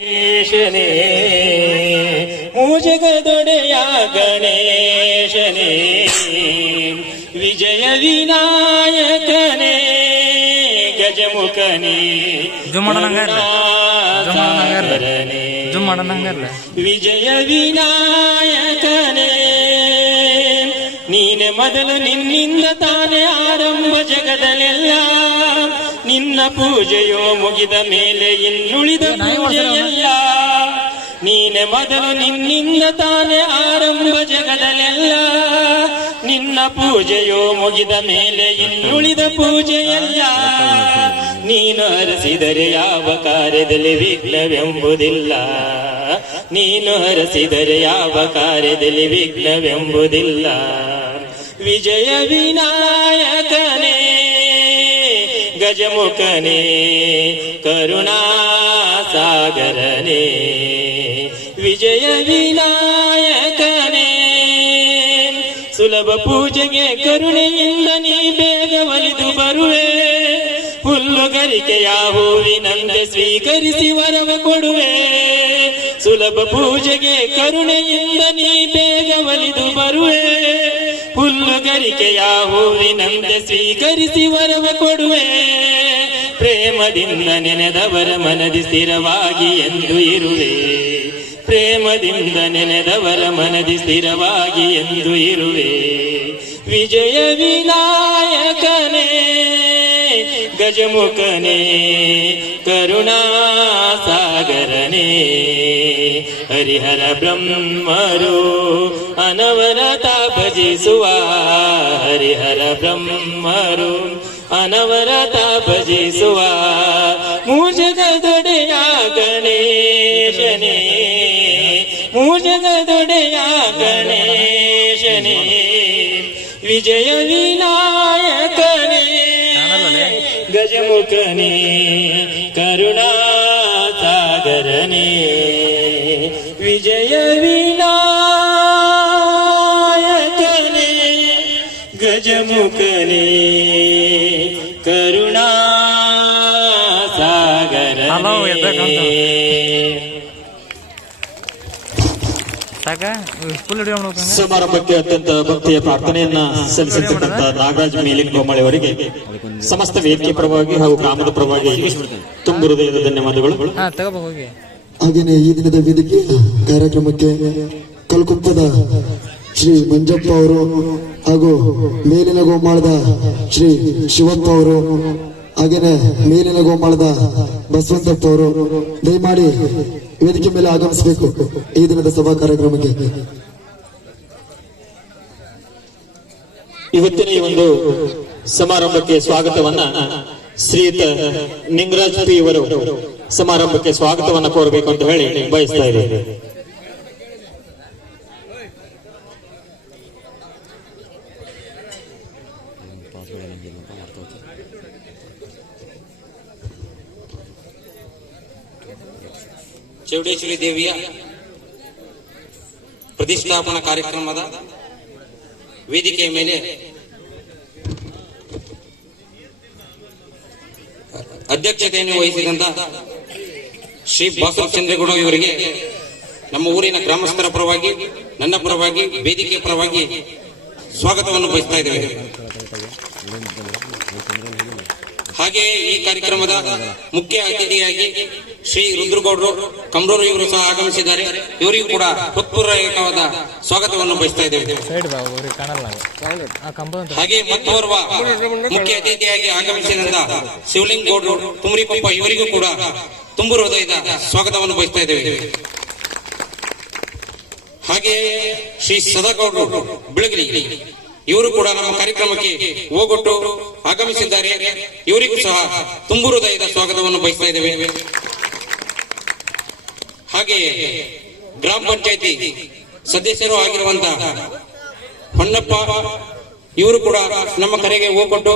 ಗಣೇಶನೇ ಮೂಜಗದೊಡೆಯ ಗಣೇಶನೇ ವಿಜಯ ವಿನಾಯಕನೇ ಗಜಮುಖನೇ ವಿಜಯ ಮಾಡೋಣ ನೀನೆ ಮೊದಲು ನಿನ್ನಿಂದ ತಾನೇ ಆರಂಭ ಜಗದಲ್ಲೆಲ್ಲ ನಿನ್ನ ಪೂಜೆಯೋ ಮುಗಿದ ಮೇಲೆ ಇನ್ನುಳಿದ ಪೂಜೆಯಲ್ಲ. ನೀನೆ ಮೊದಲು ನಿನ್ನಿಂದ ತಾನೇ ಆರಂಭ ಜಗದಲ್ಲೆಲ್ಲ ನಿನ್ನ ಪೂಜೆಯೋ ಮುಗಿದ ಮೇಲೆ ಇನ್ನುಳಿದ ಪೂಜೆಯಲ್ಲ. ನೀನು ಹರಸಿದರೆ ಯಾವ ಕಾರ್ಯದಲ್ಲಿ ವಿಘ್ನವೆಂಬುದಿಲ್ಲ. ನೀನು ಹರಸಿದರೆ ಯಾವ ಕಾರ್ಯದಲ್ಲಿ ವಿಘ್ನವೆಂಬುದಿಲ್ಲ. ವಿಜಯ ವಿನಾಯಕನೇ, ಗಜಮುಖನೇ ಕರುಣಾ ಸಾಗರನೇ ವಿಜಯ ವಿನಾಯಕನೇ, ಸುಲಭ ಪೂಜೆಗೆ ಕರುಣೆಯಿಂದ ನೀ ಹುಲ್ಲುಗರಿಕೆಯ ಹೂವಿನಂತೆ ಸ್ವೀಕರಿಸಿ ವರವ ಕೊಡುವೆ. ಸುಲಭ ಪೂಜೆಗೆ ಕರುಣೆಯಿಂದ ನೀ ಬೇಗ ಒಲಿದು ಬರುವೆ. ಹುಲ್ಲುಗರಿಕೆಯ ಹೂವಿನಂತೆ ಸ್ವೀಕರಿಸಿ ವರವ ಕೊಡುವೆ. ಪ್ರೇಮದಿಂದ ನೆನೆದವರ ಮನದಿ ಸ್ಥಿರವಾಗಿ ಎಂದು ಇರುವೆ. ಪ್ರೇಮದಿಂದ ನೆನೆದವರ ಮನದಿ ಸ್ಥಿರವಾಗಿ ಎಂದು ಇರುವೆ. ವಿಜಯ ವಿನಾಯಕನೇ ಗಜಮುಖನೇ ಕರುಣಾ ಸಾಗರನೇ ಹರಿಹರ ಬ್ರಹ್ಮರು ಅನವರತ ಭಜಿಸುವ ಹರಿಹರ ಬ್ರಹ್ಮರು ಅನವರತ ಭಜಿಸುವ ಮೂಜಗದೊಡೆಯ ಗಣೇಶನೇ. ಮೂಜಗದೊಡೆಯ ಗಣೇಶನೇ. ವಿಜಯ ಗಜಮುಖನೇ ಕರುಣಾ ಸಾಗರನೇ ವಿಜಯ ವಿನಾಯಕನೇ ಗಜಮುಖನೇ ಕರುಣಾ ಹಲೋ, ಎದ್ದಕ್ಕಂತ. ಸಾಕ ಫುಲ್ ಹಿಡಿಯೋ ಮಾಡ್ಬೇಕಂಗ ಸಮಾರಂಭಕ್ಕೆ ಅತ್ಯಂತ ಭಕ್ತಿಯ ಪ್ರಾರ್ಥನೆಯನ್ನ ಸಲ್ಲಿಸಿರ್ತಕ್ಕಂಥ ನಾಗರಾಜ್ ಮೇಲಿನ ಗೋಮಾಳಿ ಅವರಿಗೆ ಸಮಸ್ತ ವೇದಿಕೆ ಪರವಾಗಿ ಹಾಗೂ ಗ್ರಾಮದ ಪರವಾಗಿ ತುಂಬ ಹೃದಯದ ಧನ್ಯವಾದಗಳು. ಹಾಗೇನೆ ಈ ದಿನದ ವೇದಿಕೆ ಕಾರ್ಯಕ್ರಮಕ್ಕೆ ಕಲ್ಕುಪ್ಪದ ಶ್ರೀ ಮಂಜಪ್ಪ ಅವರು ಹಾಗೂ ಮೇಲಿನ ಗೋಮಾಳದ ಶ್ರೀ ಶಿವಪ್ಪ ಅವರು ಹಾಗೇನೆ ಮೇಲಿನ ಗೋಮಾಳದ ಬಸವಂತಪ್ಪ ಅವರು ದಯಮಾಡಿ ವೇದಿಕೆ ಮೇಲೆ ಆಗಮಿಸಬೇಕು ಈ ದಿನದ ಸಭಾ ಕಾರ್ಯಕ್ರಮಕ್ಕೆ. ಇವತ್ತಿನ ಈ ಒಂದು ಸಮಾರಂಭಕ್ಕೆ ಸ್ವಾಗತವನ್ನ ಶ್ರೀಯುತ ನಿಂಗರಾಜ್ ಪಿ ಇವರು ಸಮಾರಂಭಕ್ಕೆ ಸ್ವಾಗತವನ್ನ ಕೋರಬೇಕು ಅಂತ ಹೇಳಿ ಬಯಸ್ತಾ ಇದ್ದೇವೆ ಚೌಡೇಶ್ವರಿ ದೇವಿಯ ಪ್ರತಿಷ್ಠಾಪನಾ ಕಾರ್ಯಕ್ರಮದ ವೇದಿಕೆಯ ಮೇಲೆ ಅಧ್ಯಕ್ಷತೆಯನ್ನು ವಹಿಸಿದಂತ ಶ್ರೀ ಚಂದ್ರಗೌಡ ಇವರಿಗೆ ನಮ್ಮ ಊರಿನ ಗ್ರಾಮಸ್ಥರ ಪರವಾಗಿ, ನನ್ನ ಪರವಾಗಿ, ವೇದಿಕೆಯ ಪರವಾಗಿ ಸ್ವಾಗತವನ್ನು ಬಯಸ್ತಾ ಇದ್ದೇವೆ. ಹಾಗೆಯೇ ಈ ಕಾರ್ಯಕ್ರಮದ ಮುಖ್ಯ ಅತಿಥಿಯಾಗಿ ಶ್ರೀ ರುದ್ರಗೌಡರು ಕಮರೂರು ಇವರು ಸಹ ಆಗಮಿಸಿದ್ದಾರೆ. ಇವರಿಗೂ ಕೂಡ ಹೃತ್ಪೂರ್ವಕವಾದ ಸ್ವಾಗತವನ್ನು ಬಯಸ್ತಾ ಇದ್ದೇವೆ. ಹಾಗೆ ಮತ್ತೋರ್ವ ಮುಖ್ಯ ಅತಿಥಿಯಾಗಿ ಆಗಮಿಸಿದಂತ ಶಿವಲಿಂಗ ಗೌಡರು ತುಮರಿಕೊಪ್ಪ ಇವರಿಗೂ ಕೂಡ ತುಂಬು ಹೃದಯದ ಸ್ವಾಗತವನ್ನು ಬಯಸ್ತಾ ಇದ್ದೇವೆ. ಹಾಗೆ ಶ್ರೀ ಸದಾಗೌಡರು ಬೆಳಗಲಿ ಇವರು ಕೂಡ ನಮ್ಮ ಕಾರ್ಯಕ್ರಮಕ್ಕೆ ಹೋಗೊಟ್ಟು ಆಗಮಿಸಿದ್ದಾರೆ. ಇವರಿಗೂ ಸಹ ತುಂಬು ಹೃದಯದ ಸ್ವಾಗತವನ್ನು ಬಯಸ್ತಾ ಇದ್ದೇವೆ. ಹಾಗೆ ಗ್ರಾಮ ಪಂಚಾಯತಿ ಸದಸ್ಯರು ಆಗಿರುವಂತ ಹೊನ್ನಪ್ಪ, ಇವರು ಕೂಡ ನಮ್ಮ ಕರೆಗೆ ಹೋಗ್ಕೊಟ್ಟು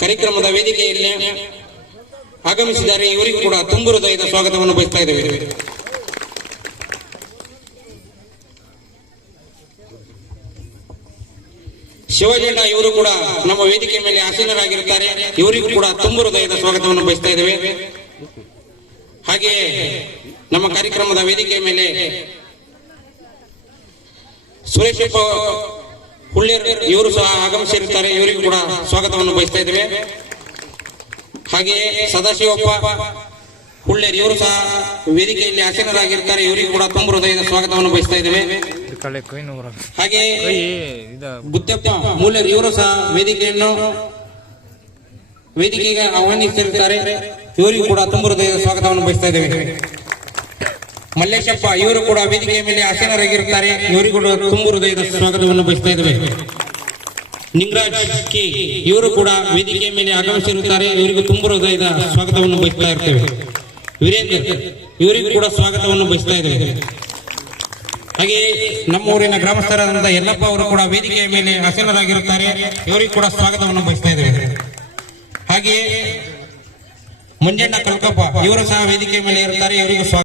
ಕಾರ್ಯಕ್ರಮದ ವೇದಿಕೆಯಲ್ಲಿ ಆಗಮಿಸಿದ್ದಾರೆ. ಇವರಿಗೂ ಕೂಡ ತುಂಬು ಹೃದಯದ ಸ್ವಾಗತವನ್ನು ಬಯಸ್ತಾ ಇದ್ದೇವೆ. ಶಿವಜಂಡ ಇವರು ಕೂಡ ನಮ್ಮ ವೇದಿಕೆ ಮೇಲೆ ಆಸೀನರಾಗಿರುತ್ತಾರೆ. ಇವರಿಗೂ ಕೂಡ ತುಂಬು ಹೃದಯದ ಸ್ವಾಗತವನ್ನು ಬಯಸ್ತಾ ಇದ್ದೇವೆ. ಹಾಗೆಯೇ ನಮ್ಮ ಕಾರ್ಯಕ್ರಮದ ವೇದಿಕೆ ಮೇಲೆ ಸುರೇಶ್ ಹುಳ್ಳಿಯರ್ ಇವರು ಸಹ ಆಗಮಿಸಿರುತ್ತಾರೆ ಇವರಿಗೂ ಕೂಡ ಸ್ವಾಗತವನ್ನು ಬಯಸ್ತಾ ಇದ್ದೇವೆ. ಹಾಗೆಯೇ ಸದಾಶಿವಪ್ಪ ಹುಳ್ಳೇರ್ ಇವರು ಸಹ ವೇದಿಕೆಯಲ್ಲಿ ಆಸೀನರಾಗಿರ್ತಾರೆ. ಇವರಿಗೂ ಕೂಡ ತುಂಬ ಹೃದಯದ ಸ್ವಾಗತವನ್ನು ಬಯಸ್ತಾ ಇದ್ದೇವೆ. ಹಾಗೆ ಬುದ್ಧಪ್ಪ ಮೂಲ್ಯರ್ ಇವರು ಸಹ ವೇದಿಕೆಯನ್ನು ವೇದಿಕೆಗೆ ಆಹ್ವಾನಿಸಿರುತ್ತಾರೆ ಇವರಿಗೂ ಕೂಡ ತುಂಬ ಹೃದಯದ ಸ್ವಾಗತವನ್ನು ಬಯಸ್ತಾ ಇದ್ದೇವೆ. ಮಲ್ಲೇಶಪ್ಪ, ಇವರು ಕೂಡ ವೇದಿಕೆಯ ಮೇಲೆ ಆಸೀನರಾಗಿರುತ್ತಾರೆ. ಇವರಿಗೂ ತುಂಬ ಹೃದಯದ ಸ್ವಾಗತವನ್ನು ಬಯಸ್ತಾ ಇದ್ದೇವೆ. ನಿಂಗರಾಜ್ ಕೆ, ಇವರು ಕೂಡ ವೇದಿಕೆಯ ಮೇಲೆ ಆಗಮಿಸಿರುತ್ತಾರೆ. ಇವರಿಗೂ ತುಂಬ ಹೃದಯದ ಸ್ವಾಗತವನ್ನು ಬಯಸ್ತಾ ಇರ್ತೇವೆ. ವೀರೇಂದ್ರ, ಇವರಿಗೂ ಕೂಡ ಸ್ವಾಗತವನ್ನು ಬಯಸ್ತಾ ಇದ್ದೇವೆ. ಹಾಗೆಯೇ ನಮ್ಮ ಊರಿನ ಗ್ರಾಮಸ್ಥರಾದಂತಹ ಯಲ್ಲಪ್ಪ ಅವರು ಕೂಡ ವೇದಿಕೆಯ ಮೇಲೆ ಆಸೀನರಾಗಿರುತ್ತಾರೆ. ಇವರಿಗೂ ಕೂಡ ಸ್ವಾಗತವನ್ನು ಬಯಸ್ತಾ ಇದ್ದೇವೆ. ಹಾಗೆಯೇ ಮಂಜಣ್ಣ ಕಲ್ಕಪ್ಪ, ಇವರು ಸಹ ವೇದಿಕೆ ಮೇಲೆ ಇರುತ್ತಾರೆ. ಇವರಿಗೂ ಸ್ವಾಗತ